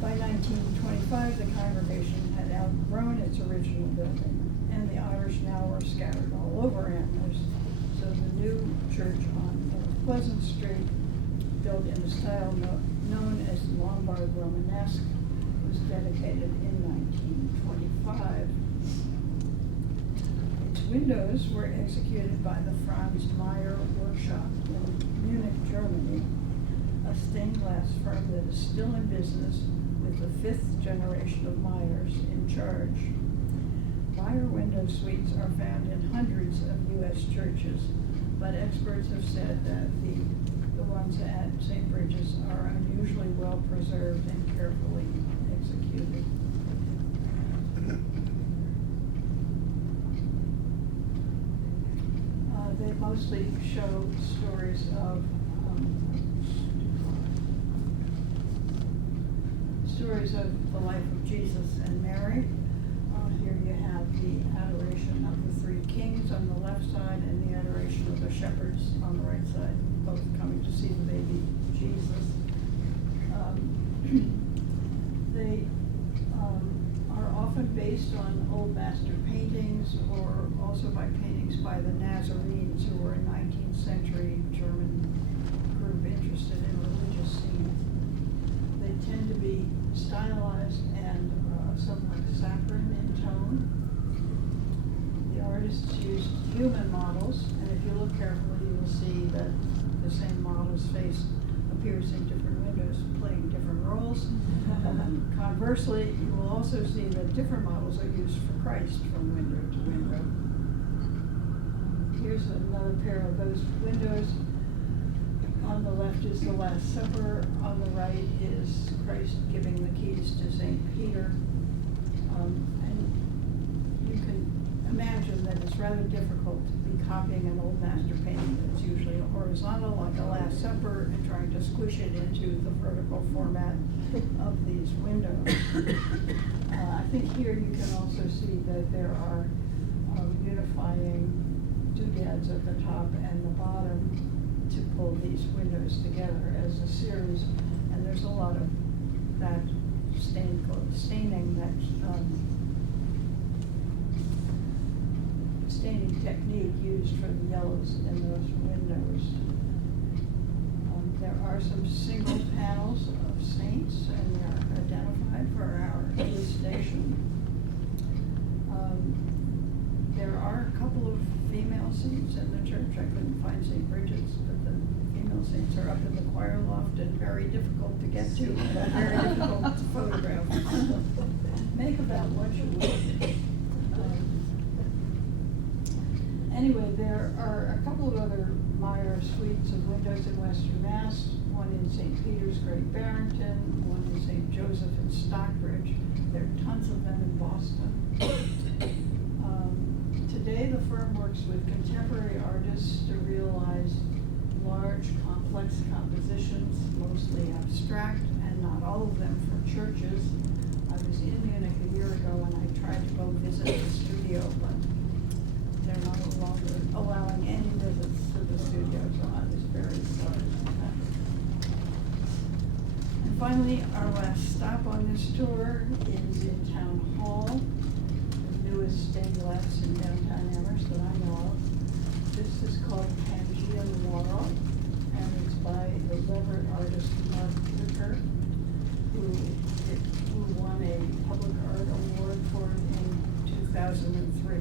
By 1925, the congregation had outgrown its original building, and the Irish now were scattered all over Amherst. So the new church on North Pleasant Street, built in a style known as Lombard Romanesque, was dedicated in 1925. Its windows were executed by the Franz Meyer Workshop in Munich, Germany, a stained glass firm that is still in business with the 5th generation of Meyers in charge. Meyer window suites are found in hundreds of U.S. churches, but experts have said that the ones at St. Bridget's are unusually well preserved and carefully executed. They mostly show stories of the life of Jesus and Mary. Here you have the adoration of the 3 kings on the left side and the adoration of the shepherds on the right side, both coming to see the baby Jesus. They are often based on old master paintings or also by paintings by the Nazarenes, who were a 19th century German group interested in religious scenes. They tend to be stylized and somewhat saccharine in tone. The artists used human models, and if you look carefully, you will see that the same model's face appears in different windows, playing different roles. Conversely, you will also see that different models are used for Christ from window to window. Here's another pair of those windows. On the left is the Last Supper. On the right is Christ giving the keys to St. Peter. And you can imagine that it's rather difficult to be copying an old master painting that's usually horizontal, like a Last Supper, and trying to squish it into the vertical format of these windows. I think here you can also see that there are unifying doodads at the top and the bottom to pull these windows together as a series, and there's a lot of that staining technique used for the yellows in those windows. There are some single panels of saints, and they are identified for our illustration. There are a couple of female saints in the church. I couldn't find St. Bridget's, but the female saints are up in the choir loft and very difficult to get to, and very difficult to photograph. Make of that what you will. Anyway, there are a couple of other Meyer suites of windows in Western Mass, one in St. Peter's, Great Barrington, one in St. Joseph in Stockbridge. There are tons of them in Boston. Today, the firm works with contemporary artists to realize large, complex compositions, mostly abstract, and not all of them for churches. I was in Munich a year ago, and I tried to go visit the studio, but they're no longer allowing any visits to the studio, so I was very sorry about that. And finally, our last stop on this tour is in Town Hall, the newest stained glass in downtown Amherst that I know of. This is called Pangea Noir, and it's by the Leverett artist Mark Ricker, who won a public art award for it in 2003.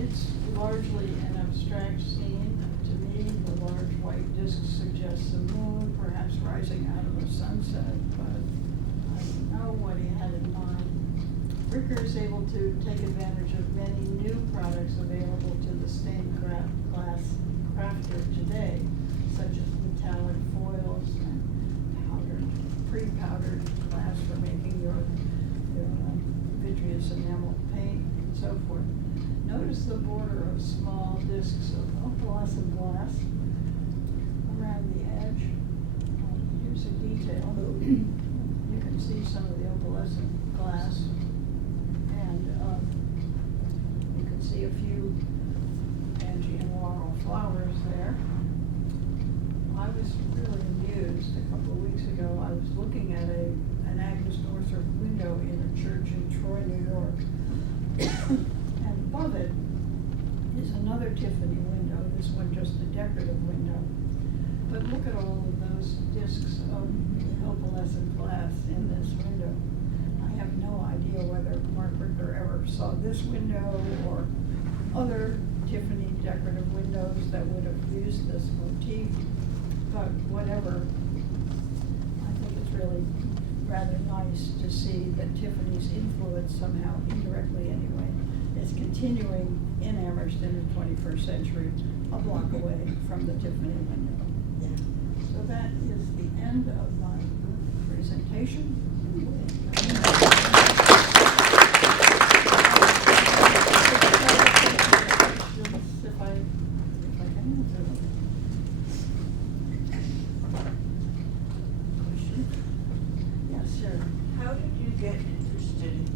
It's largely an abstract scene. To me, the large white disc suggests the moon, perhaps rising out of a sunset, but I don't know what he had in mind. Ricker is able to take advantage of many new products available to the stained glass crafter today, such as metallic foils and pre-powdered glass for making your vitreous enamel paint and so forth. Notice the border of small discs of opalescent glass around the edge. Here's a detail. You can see some of the opalescent glass, and you can see a few Pangea Noir flowers there. I was really amused a couple of weeks ago. I was looking at an Agnes Northrop window in a church in Troy, New York. And above it is another Tiffany window, this one just a decorative window. But look at all of those discs of opalescent glass in this window. I have no idea whether Mark Ricker ever saw this window or other Tiffany decorative windows that would have used this motif, but whatever. I think it's really rather nice to see that Tiffany's influence somehow, indirectly anyway, is continuing in Amherst in the 21st century, a block away from the Tiffany window. Yeah. So that is the end of my presentation. If I can answer them. Yes, sir. How did you get interested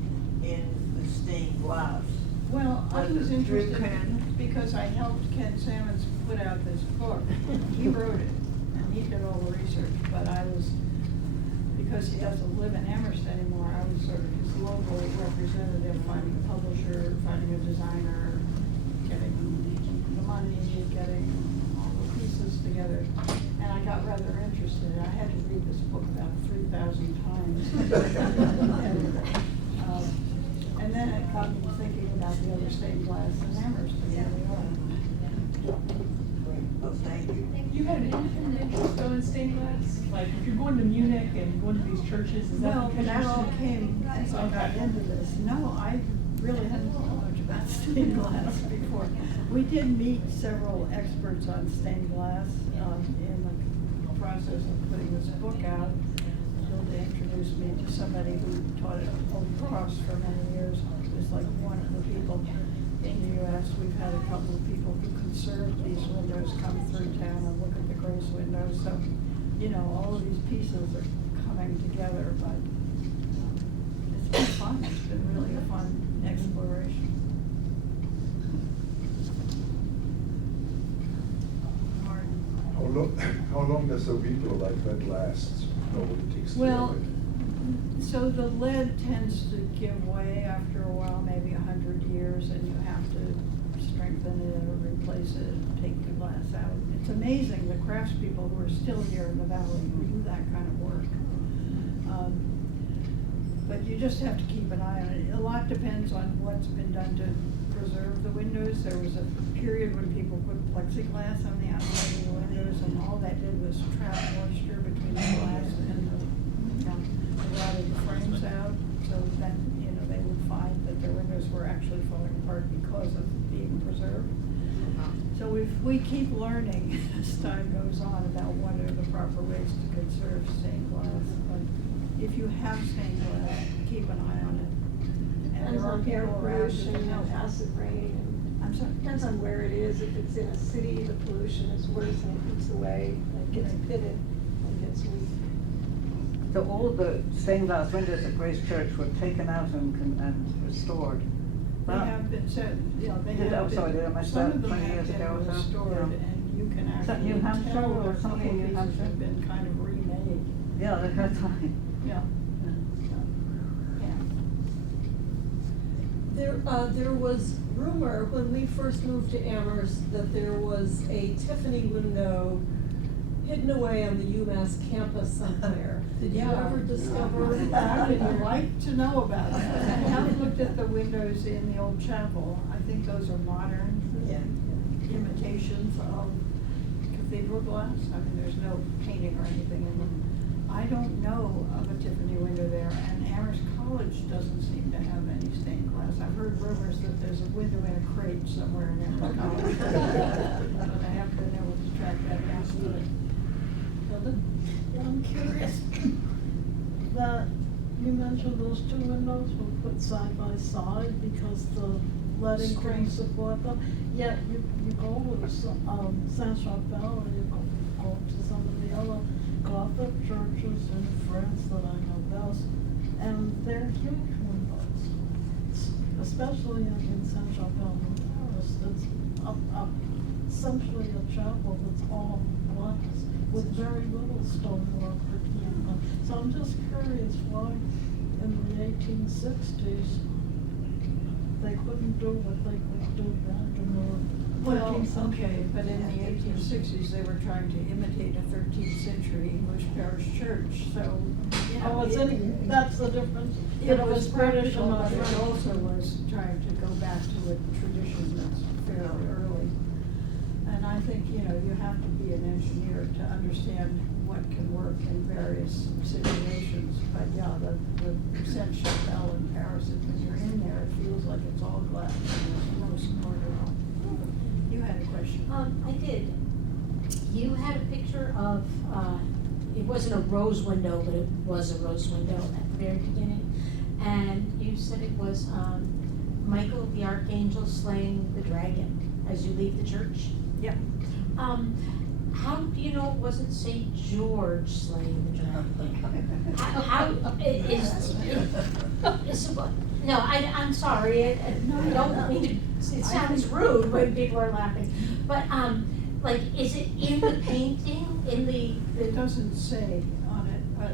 in the stained glass? Well, I Was was it through interested Ken? because I helped Ken Salmons put out this book. He wrote it, and he did all the research, but I was, because he doesn't live in Amherst anymore, I was sort of his local representative, finding a publisher, finding a designer, getting the money, getting all the pieces together. And I got rather interested. I had to read this book about 3,000 times. And then it got me thinking about the other stained glass in Amherst, and here we are. Oh, thank you. You had an independent interest though in stained glass? Like if you're going to Munich and going to these churches, is that Well, because that you're all studying- came as I got into this. No, I really hadn't thought much about stained glass before. We did meet several experts on stained glass in the process of putting this book out. Hilda introduced me to somebody who taught at Old Cross for many years. is like one of the people in the US. We've had a couple of people who conserve these windows come through town and look at the Grace windows. So, you know, all of these pieces are coming together, but it's been fun. It's been really a fun exploration. How long does a window like that last? Nobody takes care Well, of it. so the lead tends to give way after a while, maybe 100 years, and you have to strengthen it or replace it, take the glass out. It's amazing, the craftspeople who are still here in the valley who do that kind of work. But you just have to keep an eye on it. A lot depends on what's been done to preserve the windows. There was a period when people put plexiglass on the outside of the windows, and all that did was trap moisture between the glass and the rotted the frames out. So then, you know, they would find that their windows were actually falling apart because of being preserved. So we keep learning as time goes on about what are the proper ways to conserve stained glass. But if you have stained glass, keep an eye on it. And Depends there are on air people around pollution who know. and acid rain. I'm sorry? Depends on where it is. If it's in a city, the pollution is worse and it gets away, it gets pitted and gets weak. So all the stained glass windows at Grace Church were taken out and restored. They Wow. have been said, you know, they Did- have oh, sorry, did I been, mess some up of them 20 years have ago or been so? restored, Yeah. and you can Is that actually New Hampshire tell or a couple something in New pieces Hampshire? have been kind of remade. Yeah, that's right. Yeah. There was rumor when we first moved to Amherst that there was a Tiffany window hidden away on the UMass campus somewhere. Did you Yeah. ever discover I that? would like to know about that. I haven't looked at the windows in the old chapel. I think those are modern Yeah. imitations of cathedral glass. I mean, there's no painting or anything in them. I don't know of a Tiffany window there, and Amherst College doesn't seem to have any stained glass. I've heard rumors that there's a window in a crate somewhere in Amherst College. But I haven't been able to track that down. I'm curious, that you mentioned those two windows were put side by side because the leading couldn't support them. Yet you go to Saint-Chapelle and you go to some of the other Gothic churches in France that I know best, and they're huge windows, especially in Saint-Chapelle in Paris. It's essentially a chapel that's all glass with very little stonework between them. So I'm just curious why in the 1860s they couldn't do what they could do back in the Well, 13th century. okay, but in the 1860s, they were trying to imitate a 13th century English parish church, so, you know. Oh, that's the difference. It That was British practical, and not but it French. also was trying to go back to a tradition that's fairly early. And I think, you know, you have to be an engineer to understand what can work in various situations. But yeah, the Saint-Chapelle in Paris, when you're in there, it feels like it's all glass, and there's no support at all. You had a question? I did. You had a picture of, it wasn't a rose window, but it was a rose window at the very beginning. And you said it was, Michael the Archangel slaying the dragon as you leave the church. Yeah. How do you know it wasn't Saint George slaying the dragon? How, no, I'm sorry, I don't mean to, it sounds rude when people are laughing, but, like, is it in the painting, in the? It doesn't say on it, but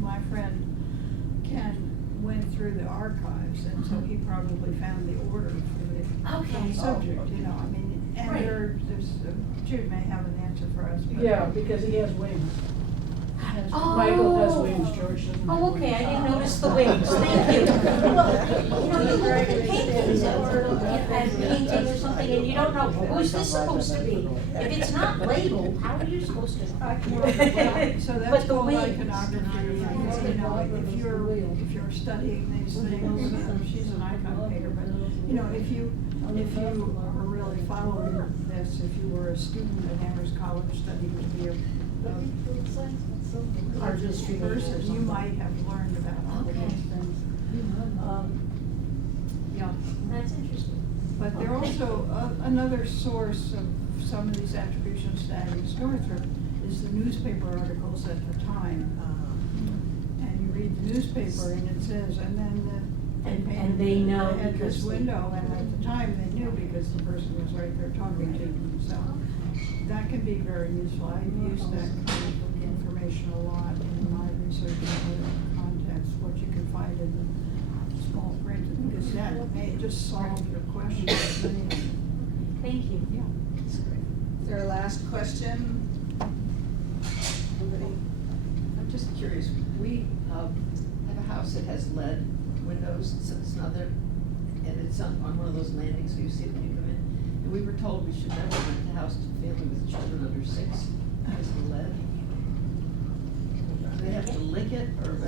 my friend Ken went through the archives, and so he probably found the order for Okay. the subject, you know, I mean, and Right. there's, Jude may have an answer for us, but. Yeah, because he has wings. Oh. Michael has wings, George doesn't have Oh, okay, I wings. didn't notice the wings, thank you. You know, you look at the paintings or at painting or something, and you don't know, who's this supposed to be? If it's not labeled, how are you supposed to? So But that's the called wings. iconography, and, you know, if you're studying these things, she's an icon painter, but, you know, if you are really following this, if you were a student at Amherst College studying to be a art history person, you might have learned about all of Okay. these things. Yeah. That's interesting. But they're also, another source of some of these attribution studies, Northrop, is the newspaper articles at the time. And you read the newspaper and it says, and then And they know they had this because they- window, and at the time they knew because the person was right there talking to them, so that can be very useful. I've used that kind of information a lot in my research in other contexts, what you can find in the small print in the Gazette may just solve your question. Thank you. Yeah. Is there a last question? Somebody? I'm just curious, we have a house that has lead windows, it's not there, and it's on one of those landings, so you see it when you come in. And we were told we should never rent a house to family with children under 6 because of lead. Do they have to lick it, or?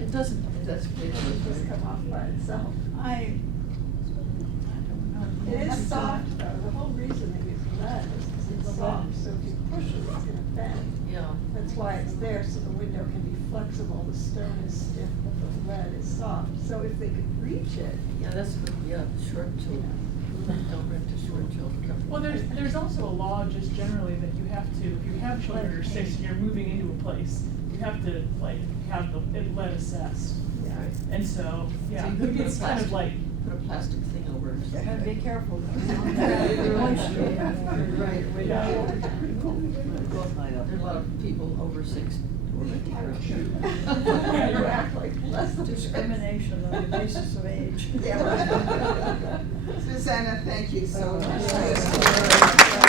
It doesn't, that's ridiculous. It just come off by itself. I don't know. It is soft though, the whole reason they use lead is because it's soft, so if you push it, it's gonna bend. Yeah. That's why it's there, so the window can be flexible, the stone is stiff, but the lead is soft. So if they could reach it, Yeah, that's good, yeah, short children, don't rent to short children. Well, there's also a law just generally that you have to, if you have children under 6 and you're moving into a place, you have to like have the lead assessed. yeah. And so, yeah, So you could put a it's kind of plastic, like, put a plastic thing over it or something. Gotta be careful. Right, Yeah. There are a lot of people over 6 who are renting around. Yeah, you act like less than. Discrimination on the basis of age. Yeah. Susanna, thank you so much. Yeah.